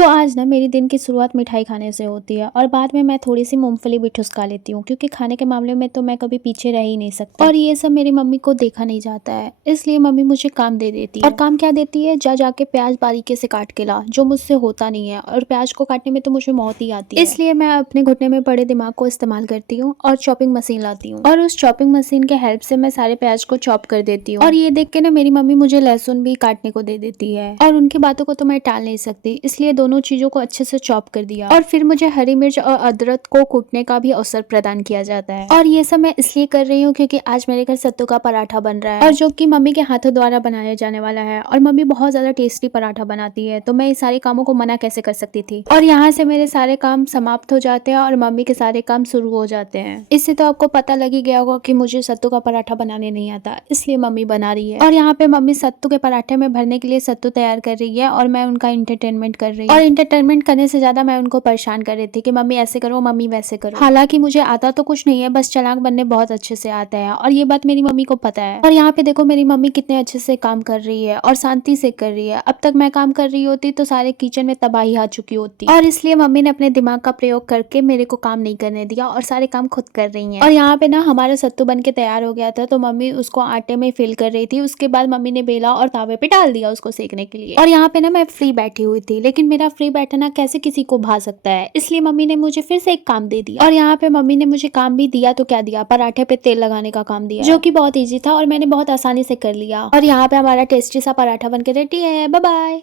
तो आज ना मेरी दिन की शुरुआत मिठाई खाने से होती है और बाद में मैं थोड़ी सी मूंगफली भी ठुसका लेती हूँ क्योंकि खाने के मामले में तो मैं कभी पीछे रह ही नहीं सकती और ये सब मेरी मम्मी को देखा नहीं जाता है, इसलिए मम्मी मुझे काम दे देती है। और काम क्या देती है, जा जाके प्याज बारीकी से काट के ला, जो मुझसे होता नहीं है और प्याज को काटने में तो मुझे मौत ही आती है। इसलिए मैं अपने घुटने में पड़े दिमाग को इस्तेमाल करती हूँ और चॉपिंग मशीन लाती हूँ और उस चॉपिंग मशीन के हेल्प से मैं सारे प्याज को चॉप कर देती हूँ। और ये देख के ना मेरी मम्मी मुझे लहसुन भी काटने को दे देती है और उनकी बातों को तो मैं टाल नहीं सकती, इसलिए दोनों चीजों को अच्छे से चॉप कर दिया और फिर मुझे हरी मिर्च और अदरक को कूटने का भी अवसर प्रदान किया जाता है। और ये सब मैं इसलिए कर रही हूँ क्योंकि आज मेरे घर सत्तू का पराठा बन रहा है और जो कि मम्मी के हाथों द्वारा बनाया जाने वाला है और मम्मी बहुत ज्यादा टेस्टी पराठा बनाती है, तो मैं इस सारे कामों को मना कैसे कर सकती थी। और यहाँ से मेरे सारे काम समाप्त हो जाते हैं और मम्मी के सारे काम शुरू हो जाते हैं। इससे तो आपको पता लग ही गया होगा कि मुझे सत्तू का पराठा बनाने नहीं आता, इसलिए मम्मी बना रही है। और यहाँ पे मम्मी सत्तू के पराठे में भरने के लिए सत्तू तैयार कर रही है और मैं उनका इंटरटेनमेंट कर रही हूँ। और इंटरटेनमेंट करने से ज्यादा मैं उनको परेशान कर रही थी कि मम्मी ऐसे करो, मम्मी वैसे करो। हालांकि मुझे आता तो कुछ नहीं है, बस चालाक बनने बहुत अच्छे से आता है और ये बात मेरी मम्मी को पता है। और यहाँ पे देखो मेरी मम्मी कितने अच्छे से काम कर रही है और शांति से कर रही है। अब तक मैं काम कर रही होती तो सारे किचन में तबाही आ चुकी होती और इसलिए मम्मी ने अपने दिमाग का प्रयोग करके मेरे को काम नहीं करने दिया और सारे काम खुद कर रही है। और यहाँ पे ना हमारा सत्तू बन के तैयार हो गया था, तो मम्मी उसको आटे में फिल कर रही थी। उसके बाद मम्मी ने बेला और तावे पे डाल दिया उसको सेकने के लिए। और यहाँ पे ना मैं फ्री बैठी हुई थी, लेकिन मेरा फ्री बैठना कैसे किसी को भा सकता है, इसलिए मम्मी ने मुझे फिर से एक काम दे दिया। और यहाँ पे मम्मी ने मुझे काम भी दिया तो क्या दिया, पराठे पे तेल लगाने का काम दिया, जो कि बहुत ईजी था और मैंने बहुत आसानी से कर लिया। और यहाँ पे हमारा टेस्टी सा पराठा बन के रेडी है। Bye bye.